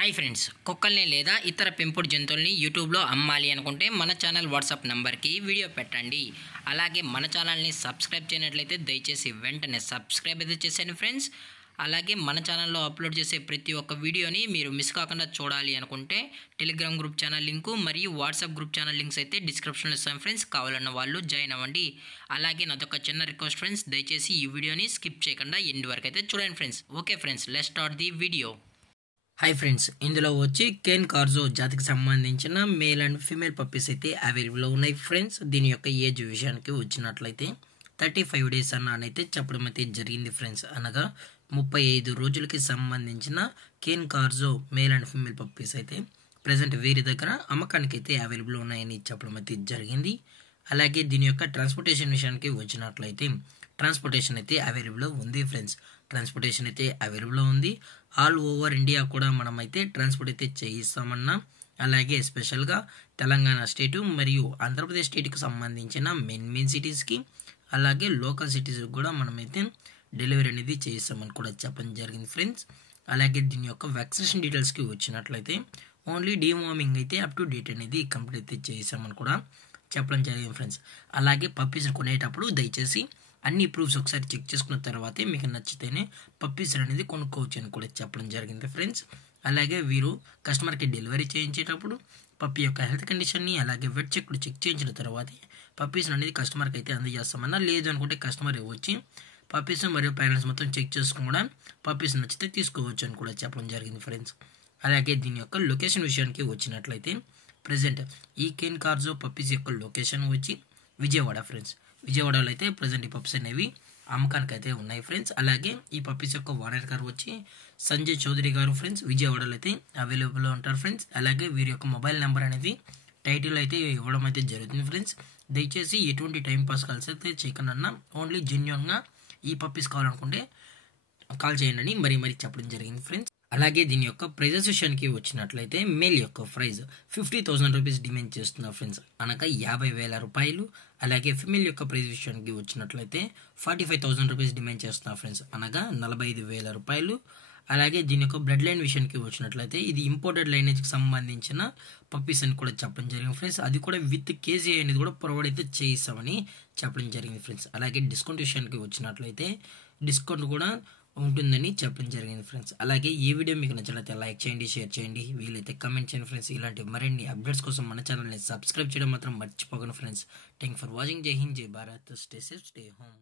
Hi friends, కుక్కల్ని లేదా ఇతర పెంపుడు జంతువుల్ని యూట్యూబ్లో అమ్మాలి అనుకుంటే మన ఛానల్ వాట్సాప్ నెంబర్కి వీడియో పెట్టండి. అలాగే మన ఛానల్ని సబ్స్క్రైబ్ చేయనట్లయితే దయచేసి వెంటనే సబ్స్క్రైబ్ అయితే చేసేయండి ఫ్రెండ్స్. అలాగే మన ఛానల్లో అప్లోడ్ చేసే ప్రతి ఒక్క వీడియోని మీరు మిస్ కాకుండా చూడాలి అనుకుంటే టెలిగ్రామ్ గ్రూప్ ఛానల్ లింకు మరియు వాట్సాప్ గ్రూప్ ఛానల్ లింక్స్ అయితే డిస్క్రిప్షన్లో ఇస్తాను ఫ్రెండ్స్. కావాలన్న వాళ్ళు జాయిన్ అవ్వండి. అలాగే నాదొక చిన్న రిక్వెస్ట్ ఫ్రెండ్స్, దయచేసి ఈ వీడియోని స్కిప్ చేయకుండా ఎండ్ వరకు అయితే చూడండి friends. Okay friends, let's start the video. Hi friends, ఇందులో వచ్చి కేన్ కార్జో జాతికి సంబంధించిన మేల్ అండ్ ఫీమేల్ పప్పీస్ అయితే అవైలబుల్లో ఉన్నాయి ఫ్రెండ్స్. దీని యొక్క ఏజ్ విషయానికి వచ్చినట్లయితే 35 డేస్ అన్నైతే చెప్పడం అయితే జరిగింది ఫ్రెండ్స్. అనగా 35 రోజులకి సంబంధించిన cane corso male and female puppies అయితే ప్రజెంట్ వీరి దగ్గర అమ్మకానికి అయితే అవైలబుల్ ఉన్నాయని చెప్పడం అయితే జరిగింది. అలాగే దీని యొక్క ట్రాన్స్పోర్టేషన్ విషయానికి వచ్చినట్లయితే ట్రాన్స్పోర్టేషన్ అయితే అవైలబుల్లో ఉంది ఫ్రెండ్స్. ట్రాన్స్పోర్టేషన్ అయితే అవైలబుల్లో ఉంది. ఆల్ ఓవర్ ఇండియా కూడా మనమైతే ట్రాన్స్పోర్ట్ అయితే చేయిస్తామన్నా. అలాగే స్పెషల్గా తెలంగాణ స్టేటు మరియు ఆంధ్రప్రదేశ్ స్టేట్కి సంబంధించిన మెయిన్ సిటీస్కి అలాగే లోకల్ సిటీస్కి కూడా మనమైతే డెలివరీ అనేది చేయిస్తామని కూడా చెప్పడం జరిగింది ఫ్రెండ్స్. అలాగే దీని యొక్క వ్యాక్సినేషన్ డీటెయిల్స్కి వచ్చినట్లయితే ఓన్లీ డీవార్మింగ్ అయితే అప్ టు డేట్ అనేది కంప్లీట్ అయితే చేసామని కూడా చెప్పడం జరిగింది ఫ్రెండ్స్. అలాగే పప్పీస్ కొనేటప్పుడు దయచేసి అన్ని ప్రూఫ్స్ ఒకసారి చెక్ చేసుకున్న తర్వాతే మీకు నచ్చితేనే పప్పీస్ అనేది కొనుక్కోవచ్చు అని కూడా చెప్పడం జరిగింది ఫ్రెండ్స్. అలాగే వీరు కస్టమర్కి డెలివరీ చేయించేటప్పుడు పప్పీ యొక్క హెల్త్ కండిషన్ని అలాగే వెట్ చెక్లు చెక్ చేయించిన తర్వాతే పప్పీస్ అనేది కస్టమర్కి అయితే అందజేస్తామన్నా. లేదు అనుకుంటే కస్టమర్ వచ్చి పప్పీస్ మరియు పేరెంట్స్ మొత్తం చెక్ చేసుకుని కూడా పప్పీస్ నచ్చితే తీసుకోవచ్చు అని కూడా చెప్పడం జరిగింది ఫ్రెండ్స్. అలాగే దీని యొక్క లొకేషన్ విషయానికి వచ్చినట్లయితే ప్రజెంట్ ఈ కేన్ కార్జో పప్పీస్ యొక్క లొకేషన్ వచ్చి విజయవాడ ఫ్రెండ్స్. విజయవాడలో అయితే ప్రజెంట్ ఈ పప్పీస్ అనేవి అమ్మకానికి అయితే ఉన్నాయి ఫ్రెండ్స్. అలాగే ఈ పప్పీస్ యొక్క ఓనర్ గారు వచ్చి సంజయ్ చౌదరి గారు ఫ్రెండ్స్. విజయవాడలో అయితే అవైలబుల్లో ఉంటారు ఫ్రెండ్స్. అలాగే వీరి యొక్క మొబైల్ నెంబర్ అనేది టైటిల్ అయితే ఇవ్వడం అయితే జరుగుతుంది ఫ్రెండ్స్. దయచేసి ఎటువంటి టైం పాస్ కాల్స్ అయితే చేయకుండా ఓన్లీ జెన్యున్గా ఈ పప్పీస్ కావాలనుకుంటే కాల్ చేయండి మరి చెప్పడం జరిగింది ఫ్రెండ్స్. అలాగే దీని యొక్క ప్రైజెస్ విషయానికి వచ్చినట్లయితే మేల్ యొక్క ప్రైజ్ 50,000 రూపీస్ డిమాండ్ చేస్తున్నారు ఫ్రెండ్స్, అనగా 50,000 రూపాయలు. అలాగే ఫిమేల్ యొక్క ప్రైజ్ విషయానికి వచ్చినట్లయితే 45,000 రూపీస్ డిమాండ్ చేస్తున్నారు ఫ్రెండ్స్, అనగా 45,000 రూపాయలు. అలాగే దీని యొక్క బ్లడ్ లైన్ విషయానికి వచ్చినట్లయితే ఇది ఇంపోర్టెడ్ లైనేజ్కి సంబంధించిన పప్పీస్ అని కూడా చెప్పడం జరిగింది ఫ్రెండ్స్. అది కూడా విత్ కేజీ అనేది కూడా ప్రొవైడ్ అయితే చేయిస్తామని చెప్పడం జరిగింది ఫ్రెండ్స్. అలాగే డిస్కౌంట్ విషయానికి వచ్చినట్లయితే డిస్కౌంట్ కూడా ఉంటుందని చెప్పడం జరిగింది ఫ్రెండ్స్. అలాగే ఈ వీడియో మీకు నచ్చినట్లయితే లైక్ చేయండి, షేర్ చేయండి, వీలైతే కమెంట్ చేయండి ఫ్రెండ్స్. ఇలాంటి మరిన్ని అప్డేట్స్ కోసం మన ఛానల్ని సబ్స్క్రైబ్ చేయడం మాత్రం మర్చిపోకండి ఫ్రెండ్స్. Thank for watching. జై హింద్, జై Bharat. Stay safe, stay home.